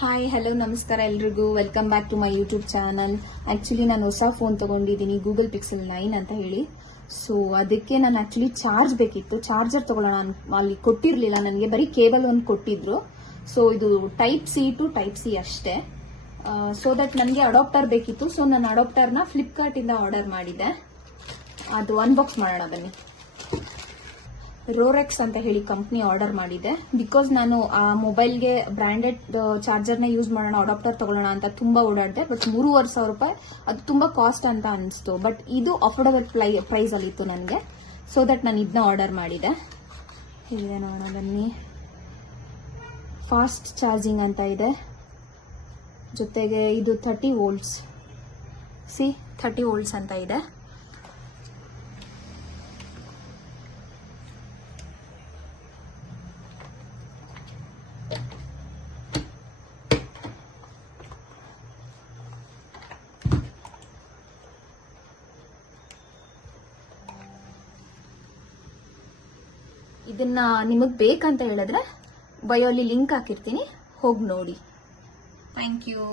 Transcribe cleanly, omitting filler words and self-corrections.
Hi hello ನಮಸ್ಕಾರ ಎಲ್ರಿಗೂ welcome back to my YouTube channel. Actually ನಾನು ಹೊಸ ಫೋನ್ ತಗೊಂಡಿದ್ದೀನಿ, ಗೂಗಲ್ ಪಿಕ್ಸೆಲ್ 9 ಅಂತ ಹೇಳಿ. ಸೊ ಅದಕ್ಕೆ ನಾನು ಆಕ್ಚುಲಿ ಚಾರ್ಜ್ ಬೇಕಿತ್ತು, ಚಾರ್ಜರ್ ತಗೊಳ್ಳೋಣ ಅಲ್ಲಿ ಕೊಟ್ಟಿರಲಿಲ್ಲ ನನಗೆ, ಬರೀ ಕೇಬಲ್ ಒಂದು ಕೊಟ್ಟಿದ್ರು. ಸೊ ಇದು type C to type C ಅಷ್ಟೇ. ಸೊ ದಟ್ ನನಗೆ ಅಡಾಪ್ಟರ್ ಬೇಕಿತ್ತು. ಸೊ ನಾನು ಅಡಾಪ್ಟರ್ನ ಫ್ಲಿಪ್ಕಾರ್ಟ್ ಇಂದ ಆರ್ಡರ್ ಮಾಡಿದ್ದೆ. ಅದು ಅನ್ಬಾಕ್ಸ್ ಮಾಡೋಣ ಬನ್ನಿ. ರೋರೆಕ್ಸ್ ಅಂತ ಹೇಳಿ ಕಂಪ್ನಿ ಆರ್ಡರ್ ಮಾಡಿದೆ. ಬಿಕಾಸ್ ನಾನು ಆ ಮೊಬೈಲ್ಗೆ ಬ್ರಾಂಡೆಡ್ ಚಾರ್ಜರ್ನ ಯೂಸ್ ಮಾಡೋಣ, ಅಡಾಪ್ಟರ್ ತಗೊಳ್ಳೋಣ ಅಂತ ತುಂಬಾ ಓಡಾಡಿದೆ. ಬಟ್ 3,500 ರೂಪಾಯಿ ಅದು ತುಂಬಾ ಕಾಸ್ಟ್ ಅಂತ ಅನಿಸ್ತು. ಬಟ್ ಇದು ಅಫೋರ್ಡಬಲ್ ಪ್ರೈಸ್ ಅಲ್ಲಿ ಇತ್ತು ನನಗೆ. ಸೊ ದಟ್ ನಾನು ಇದನ್ನ ಆರ್ಡರ್ ಮಾಡಿದೆ. ಇದೆ ನೋಡೋಣ ಬನ್ನಿ. ಫಾಸ್ಟ್ ಚಾರ್ಜಿಂಗ್ ಅಂತ ಇದೆ, ಜೊತೆಗೆ ಇದು 30 ವೋಲ್ಟ್ಸ್, 30 ವೋಲ್ಟ್ಸ್ ಅಂತ ಇದೆ. ಇದನ್ನ ನಿಮಗ್ ಬೇಕಂತ ಹೇಳಿದ್ರೆ ಬಯೋಲಿ ಲಿಂಕ್ ಹಾಕಿರ್ತೀನಿ, ಹೋಗಿ ನೋಡಿ. Thank you.